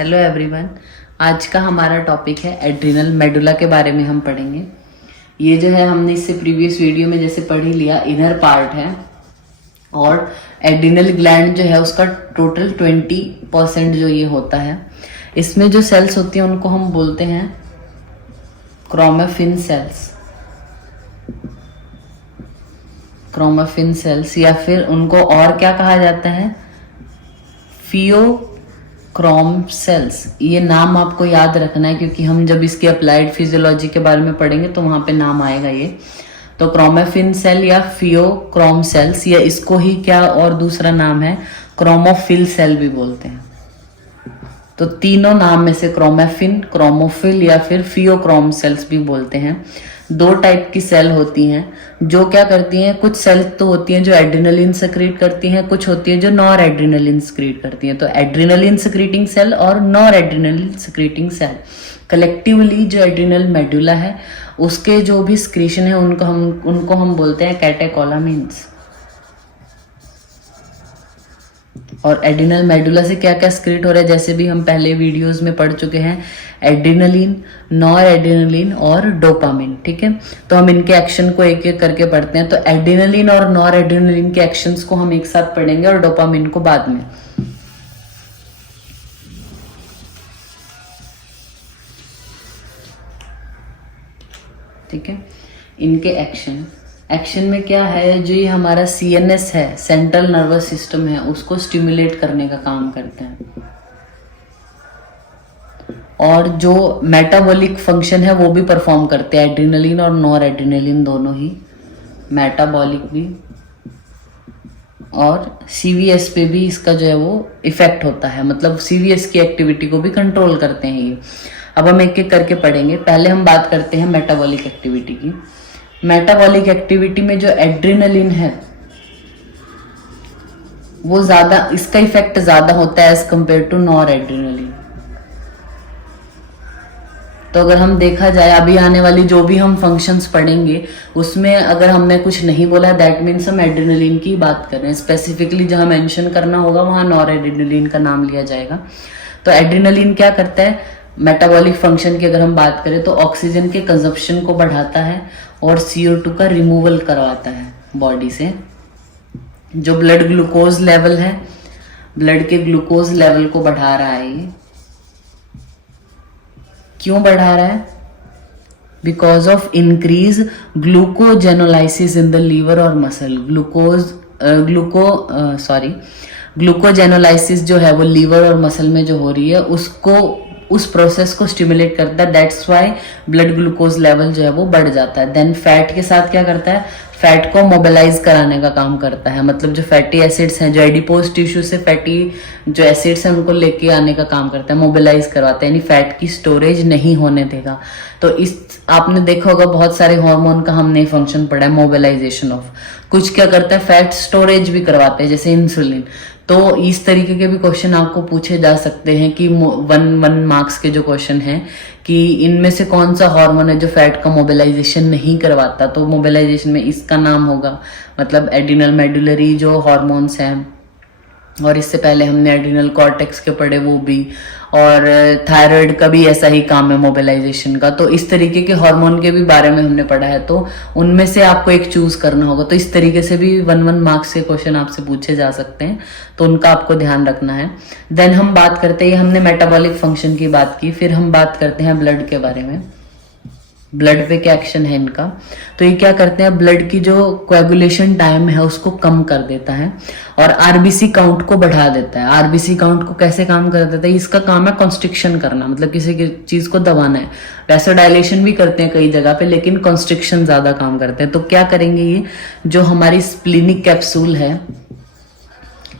Hello everyone. आज का हमारा टॉपिक है एड्रिनल मेडुला के बारे में हम पढ़ेंगे। ये जो है हमने इससे प्रीवियस वीडियो में जैसे पढ़ ही लिया, इनर पार्ट है और एड्रिनल ग्लैंड जो है उसका टोटल 20% जो ये होता है। इसमें जो सेल्स होती हैं उनको हम बोलते हैं क्रोमेफिन सेल्स। क्रोमेफिन सेल्स या फिर उनको और क्या कहा जाता है, फियोक्रोम सेल्स। ये नाम आपको याद रखना है क्योंकि हम जब इसकी अप्लाइड फिजियोलॉजी के बारे में पढ़ेंगे तो वहां पे नाम आएगा ये। तो क्रोमेफिन सेल या फियोक्रोम सेल्स, या इसको ही क्या और दूसरा नाम है क्रोमोफिल सेल भी बोलते हैं। तो तीनों नाम में से क्रोमेफिन, क्रोमोफिल या फिर फियोक्रोम सेल्स भी बोलते हैं। दो टाइप की सेल होती हैं जो क्या करती हैं, कुछ सेल तो होती हैं जो एड्रिनलिन सेक्रेट करती हैं, कुछ होती हैं जो नॉर एड्रिनलिन सेक्रेट करती हैं। तो एड्रिनलिन सेक्रेटिंग सेल और nor adrenaline secreting cell collectively जो एड्रिनल मेडुला है उसके जो भी सिक्रीशन है उनको हम बोलते हैं कैटेकोलामिन्स। और एड्रिनल मेडुला से क्या क्या सिक्रेट हो रहा है, जैसे भी हम पहले वीडियोस में पढ़ चुके हैं, एड्रिनलिन, नॉर एड्रिनलिन और डोपामिन। ठीक है, तो हम इनके एक्शन को एक एक करके पढ़ते हैं। तो एड्रिनलिन और नॉर एड्रिनलिन के एक्शंस को हम एक साथ पढ़ेंगे और डोपामिन को बाद में। ठीक है, इनके एक्शन में क्या है, जो ये हमारा सीएनएस है, सेंट्रल नर्वस सिस्टम है, उसको स्टिमुलेट करने का काम करते हैं। और जो मेटाबॉलिक फंक्शन है वो भी परफॉर्म करते हैं, एड्रिनलिन और नॉर एड्रिनलिन दोनों ही, मेटाबॉलिक भी। और सीवीएस पे भी इसका जो है वो इफेक्ट होता है, मतलब सीवीएस की एक्टिविटी को भी कंट्रोल करते हैं ये। अब हम एक एक करके पढ़ेंगे। पहले हम बात करते हैं मेटाबॉलिक एक्टिविटी की। मेटाबॉलिक एक्टिविटी में जो एड्रिनलिन है वो ज्यादा, इसका इफेक्ट ज्यादा होता है as compared to nor adrenaline. तो अगर हम देखा जाए अभी आने वाली जो भी हम फंक्शंस पढ़ेंगे उसमें अगर हमने कुछ नहीं बोला दैट मीन्स हम एड्रिनलिन की बात कर रहे हैं। स्पेसिफिकली जहां मेंशन करना होगा वहां नॉर एड्रिनलिन का नाम लिया जाएगा। तो एड्रिनलिन क्या करता है, मेटाबॉलिक फंक्शन की अगर हम बात करें तो ऑक्सीजन के कंजप्शन को बढ़ाता है और CO2 का रिमूवल करवाता है बॉडी से। जो ब्लड ग्लूकोज लेवल है, ब्लड के ग्लूकोज लेवल को बढ़ा रहा है ये। क्यों बढ़ा रहा है, because of increase glycogenolysis in the liver और मसल। ग्लूकोजेनोलाइसिस जो है वो लीवर और मसल में जो हो रही है उसको, उस प्रोसेस को स्टिमुलेट करता है। That's why blood glucose level जो है वो बढ़ जाता है। देन फैट के साथ क्या करता है, फैट को मोबिलाइज कराने का काम करता है। मतलब जो फैटी एसिड्स हैं, जो एडिपोज टिश्यू से फैटी जो एसिड्स हैं उनको लेके आने का काम करता है, मोबिलाइज करवाता है, यानी फैट की स्टोरेज नहीं होने देगा। तो इस आपने देखा होगा बहुत सारे हार्मोन का हमने फंक्शन पढ़ा है, मोबिलाइजेशन ऑफ। कुछ क्या करता है, फैट स्टोरेज भी करवाते हैं जैसे इंसुलिन। तो इस तरीके के भी क्वेश्चन आपको पूछे जा सकते हैं कि 1 मार्क्स के जो क्वेश्चन हैं कि इनमें से कौन सा हार्मोन है जो फैट का मोबिलाइजेशन नहीं करवाता। तो मोबिलाइजेशन में इसका नाम होगा, मतलब एड्रिनल मेडुलरी जो हार्मोन्स हैं। और इससे पहले हमने एड्रिनल कॉर्टेक्स के पढ़े वो भी, और थायराइड का भी ऐसा ही काम है मोबिलाइजेशन का। तो इस तरीके के हार्मोन के भी बारे में हमने पढ़ा है, तो उनमें से आपको एक चूज करना होगा। तो इस तरीके से भी 1 मार्क्स के क्वेश्चन आपसे पूछे जा सकते हैं, तो उनका आपको ध्यान रखना है। देन हम बात करते हैं, हमने मेटाबॉलिक फंक्शन की बात की, फिर हम बात करते हैं ब्लड के बारे में। ब्लड पे क्या एक्शन है इनका, तो ये क्या करते हैं, ब्लड की जो कोएगुलेशन टाइम है उसको कम कर देता है और आरबीसी काउंट को बढ़ा देता है। आरबीसी काउंट को कैसे काम कर देता है, इसका काम है कॉन्स्ट्रिक्शन करना, मतलब किसी की चीज को दबाना है। वैसे डायलेशन भी करते हैं कई जगह पे, लेकिन कॉन्स्ट्रिक्शन ज्यादा काम करते हैं। तो क्या करेंगे, ये जो हमारी स्प्लीनिक कैप्सूल है,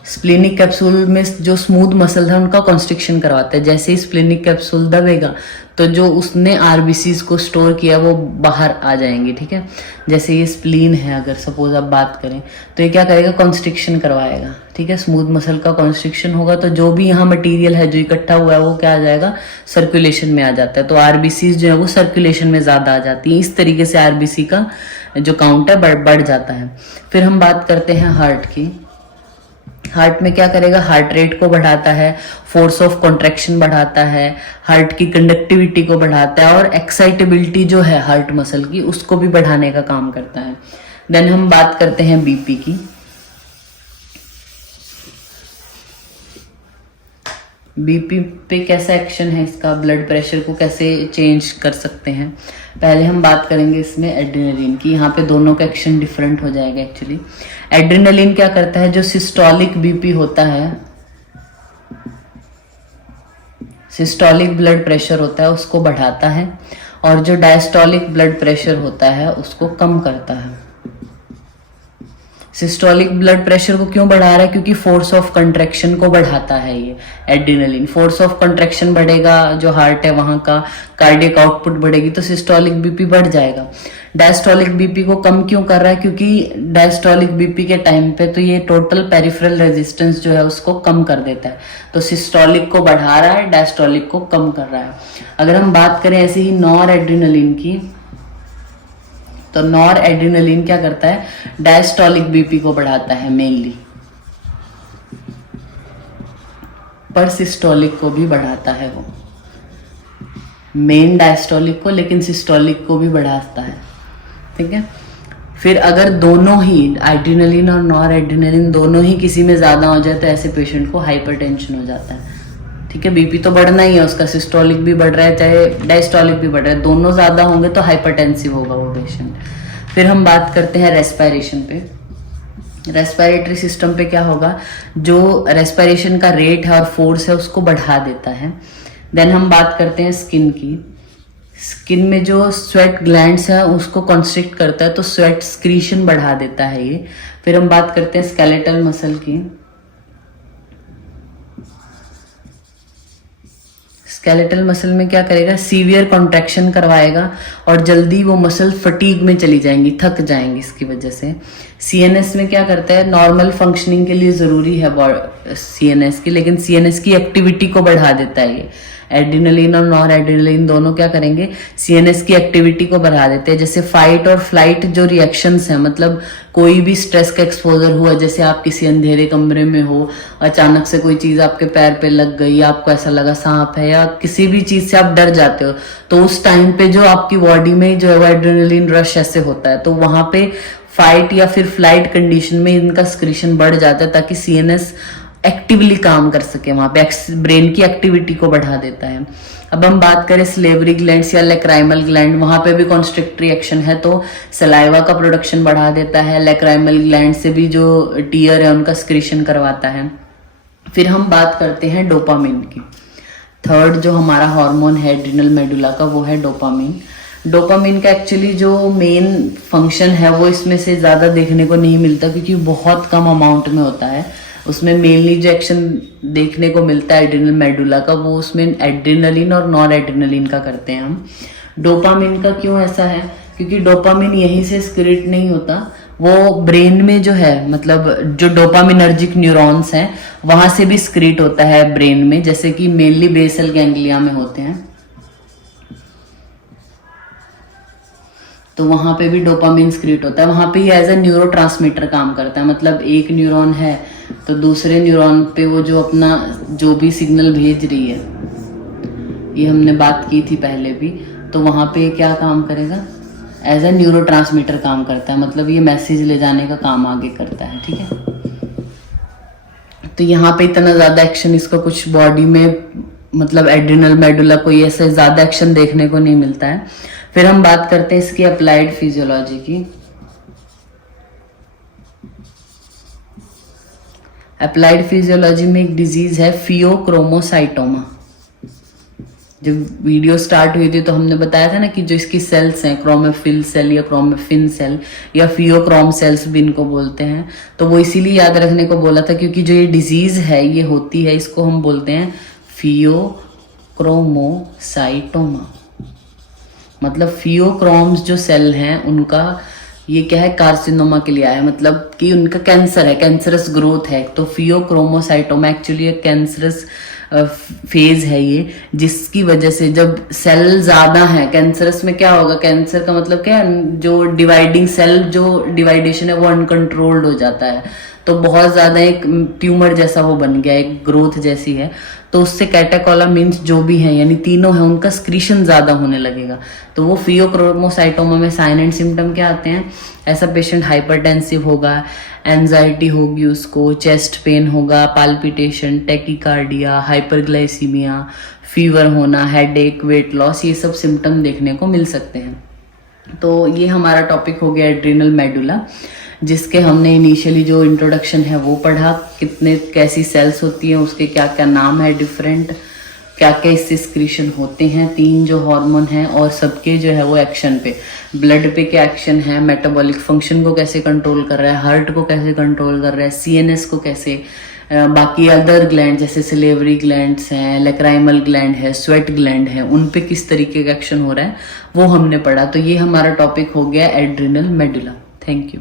स्प्लीनिक कैप्सूल में जो स्मूथ मसल है उनका कॉन्स्ट्रिक्शन करवाता है। जैसे ही स्प्लीनिक कैप्सूल दबेगा तो जो उसने आरबीसीज को स्टोर किया वो बाहर आ जाएंगे। ठीक है, जैसे ये स्प्लीन है, अगर सपोज आप बात करें तो ये क्या करेगा, कॉन्स्ट्रिक्शन करवाएगा। ठीक है, स्मूथ मसल का कॉन्स्ट्रिक्शन होगा तो जो भी यहाँ मटेरियल है जो इकट्ठा हुआ है वो क्या आ जाएगा, सर्कुलेशन में आ जाता है। तो आरबीसीज जो है वो सर्कुलेशन में ज्यादा आ जाती है। इस तरीके से आरबीसी का जो काउंट है बढ़ जाता है। फिर हम बात करते हैं हार्ट की। हार्ट में क्या करेगा, हार्ट रेट को बढ़ाता है, फोर्स ऑफ कॉन्ट्रैक्शन बढ़ाता है, हार्ट की कंडक्टिविटी को बढ़ाता है, और एक्साइटेबिलिटी जो है हार्ट मसल की उसको भी बढ़ाने का काम करता है। देन हम बात करते हैं बीपी की। बीपी पे कैसा एक्शन है इसका, ब्लड प्रेशर को कैसे चेंज कर सकते हैं। पहले हम बात करेंगे इसमें एड्रेनलिन की। यहाँ पे दोनों का एक्शन डिफरेंट हो जाएगा एक्चुअली। एड्रेनलिन क्या करता है, जो सिस्टोलिक बीपी होता है, सिस्टोलिक ब्लड प्रेशर होता है उसको बढ़ाता है, और जो डायस्टोलिक ब्लड प्रेशर होता है उसको कम करता है। सिस्टोलिक ब्लड प्रेशर को क्यों बढ़ा रहा है, क्योंकि फोर्स ऑफ कंट्रैक्शन को बढ़ाता है ये एड्रेनलिन। फोर्स ऑफ कंट्रैक्शन बढ़ेगा, जो हार्ट है वहां का कार्डियक आउटपुट बढ़ेगी, तो सिस्टोलिक बीपी बढ़ जाएगा। डायस्टोलिक बीपी को कम क्यों कर रहा है, क्योंकि डायस्टोलिक बीपी के टाइम पे तो ये टोटल पेरिफेरल रेजिस्टेंस जो है उसको कम कर देता है, तो सिस्टोलिक को बढ़ा रहा है, डायस्टोलिक को कम कर रहा है। अगर हम बात करें ऐसे ही नॉर एड्रेनलिन की, तो नॉर एड्रेनलिन क्या करता है, डायस्टोलिक बीपी को बढ़ाता है मेनली, पर सिस्टोलिक को भी बढ़ाता है वो, मेन डायस्टोलिक को, लेकिन सिस्टोलिक को भी बढ़ाता है। ठीक है। फिर अगर दोनों ही एड्रेनलिन और नॉर एड्रेनलिन दोनों ही किसी में ज्यादा हो जाए तो ऐसे पेशेंट को हाइपरटेंशन हो जाता है। ठीक है, बीपी तो बढ़ना ही है उसका, सिस्टोलिक भी बढ़ रहा है चाहे डायस्टोलिक भी बढ़ रहा है, दोनों ज्यादा होंगे तो हाइपरटेंसिव होगा वो पेशेंट। फिर हम बात करते हैं रेस्पिरेशन पे। रेस्पिरेटरी सिस्टम पे क्या होगा, जो रेस्पिरेशन का रेट है और फोर्स है उसको बढ़ा देता है। देन हम बात करते हैं स्किन की। स्किन में जो स्वेट ग्लैंड्स है उसको कंस्ट्रिक्ट करता है, तो स्वेट स्क्रीशन बढ़ा देता है ये। फिर हम बात करते हैं स्केलेटल मसल की। स्केलेटल मसल में क्या करेगा, सीवियर कॉन्ट्रैक्शन करवाएगा और जल्दी वो मसल फटीग में चली जाएंगी, थक जाएंगी इसकी वजह से। सीएनएस में क्या करता है, नॉर्मल फंक्शनिंग के लिए जरूरी है सीएनएस की, लेकिन सीएनएस की एक्टिविटी को बढ़ा देता है ये। एड्रेनलिन और नॉर एड्रेनलिन दोनों क्या करेंगे, सीएनएस की एक्टिविटी को बढ़ा देते हैं। जैसे फाइट और फ्लाइट जो रिएक्शंस हैं, मतलब कोई भी स्ट्रेस का एक्सपोजर हुआ, जैसे आप किसी अंधेरे कमरे में हो, अचानक से कोई चीज आपके पैर पे लग गई, आपको ऐसा लगा सांप है, या किसी भी चीज से आप डर जाते हो, तो उस टाइम पे जो आपकी बॉडी में जो है वो एड्रेनलिन रश ऐसे होता है, तो वहां पे फाइट या फिर फ्लाइट कंडीशन में इनका स्क्रीशन बढ़ जाता है, ताकि सीएनएस एक्टिवली काम कर सके, वहां पे ब्रेन की एक्टिविटी को बढ़ा देता है। अब हम बात करें स्लेवरी ग्लैंड्स या लैक्राइमल ग्लैंड, वहां पे भी कॉन्स्ट्रिक्टरी एक्शन है, तो सलाइवा का प्रोडक्शन बढ़ा देता है। लैक्राइमल ग्लैंड से भी जो टीयर है उनका स्क्रीशन करवाता है। फिर हम बात करते हैं डोपामिन की। थर्ड जो हमारा हार्मोन है एड्रिनल मेडुला का, वो है डोपामिन। डोपामिन का एक्चुअली जो मेन फंक्शन है वो इसमें से ज्यादा देखने को नहीं मिलता, क्योंकि बहुत कम अमाउंट में होता है। उसमें मेनली जो एक्शन देखने को मिलता है एड्रिनल मेडुला का, वो उसमें एड्रेनलिन और नॉर एड्रेनलिन का करते हैं हम। डोपामिन का क्यों ऐसा है, क्योंकि डोपामिन यहीं से स्क्रीट नहीं होता, वो ब्रेन में जो है, मतलब जो डोपामिनर्जिक न्यूरॉन्स हैं वहां से भी स्क्रीट होता है ब्रेन में, जैसे कि मेनली बेसल गैंग्लिया में होते हैं, तो वहां पे भी डोपामिन स्क्रीट होता है। वहां पे ये एज ए न्यूरोट्रांसमीटर काम करता है, मतलब एक न्यूरॉन है तो दूसरे न्यूरॉन पे वो जो अपना जो भी सिग्नल भेज रही है, ये हमने बात की थी पहले भी, तो वहां पे क्या काम करेगा, एज ए न्यूरोट्रांसमीटर काम करता है, मतलब ये मैसेज ले जाने का काम आगे करता है। ठीक है, तो यहाँ पे इतना ज्यादा एक्शन इसका कुछ बॉडी में, मतलब एड्रिनल मेडुला को ये ऐसे ज्यादा एक्शन देखने को नहीं मिलता है। फिर हम बात करते हैं इसकी अप्लाइड फिजियोलॉजी की। अप्लाइड फिजियोलॉजी में एक डिजीज है फियोक्रोमोसाइटोमा। जब वीडियो स्टार्ट हुई थी तो हमने बताया था ना कि जो इसकी सेल्स हैं, क्रोमोफिल सेल या क्रोमोफिन सेल या फियोक्रोम सेल्स भी इनको बोलते हैं, तो वो इसीलिए याद रखने को बोला था क्योंकि जो ये डिजीज है ये होती है, इसको हम बोलते हैं फियोक्रोमोसाइटोमा। मतलब फियोक्रोम्स जो सेल हैं उनका ये क्या है, कार्सिनोमा के लिए आया, मतलब कि उनका कैंसर है, कैंसरस ग्रोथ है। तो फियोक्रोमोसाइटोमा एक्चुअली एक कैंसरस फेज है ये, जिसकी वजह से जब सेल ज्यादा है कैंसरस में, क्या होगा, कैंसर का मतलब क्या है, जो डिवाइडिंग सेल जो डिवाइडेशन है वो अनकंट्रोल्ड हो जाता है। तो बहुत ज्यादा एक ट्यूमर जैसा वो बन गया, एक ग्रोथ जैसी है, तो उससे कैटेकोलामिन्स जो भी है यानी तीनों है उनका स्क्रीशन ज्यादा होने लगेगा। तो वो फियोक्रोमोसाइटोमा में साइन एंड सिम्टम क्या आते हैं, ऐसा पेशेंट हाइपरटेंसिव होगा, एंजाइटी होगी उसको, चेस्ट पेन होगा, पाल्पिटेशन, टेकिकार्डिया, हाइपरग्लाइसीमिया, फीवर होना, हेडेक, वेट लॉस, ये सब सिम्टम देखने को मिल सकते हैं। तो ये हमारा टॉपिक हो गया एड्रिनल मेडुला, जिसके हमने इनिशियली जो इंट्रोडक्शन है वो पढ़ा, कितने कैसी सेल्स होती हैं, उसके क्या क्या नाम है डिफरेंट, क्या क्या इससे स्क्रीशन होते हैं, 3 जो हार्मोन हैं और सबके जो है वो एक्शन पे, ब्लड पे क्या एक्शन है, मेटाबॉलिक फंक्शन को कैसे कंट्रोल कर रहा है, हार्ट को कैसे कंट्रोल कर रहा है, सीएनएस को कैसे, बाकी अदर ग्लैंड जैसे सिलेवरी ग्लैंड्स हैं, लैक्राइमल ग्लैंड है, स्वेट ग्लैंड है, उन पे किस तरीके का एक्शन हो रहा है वो हमने पढ़ा। तो ये हमारा टॉपिक हो गया एड्रिनल मेडुला। Thank you.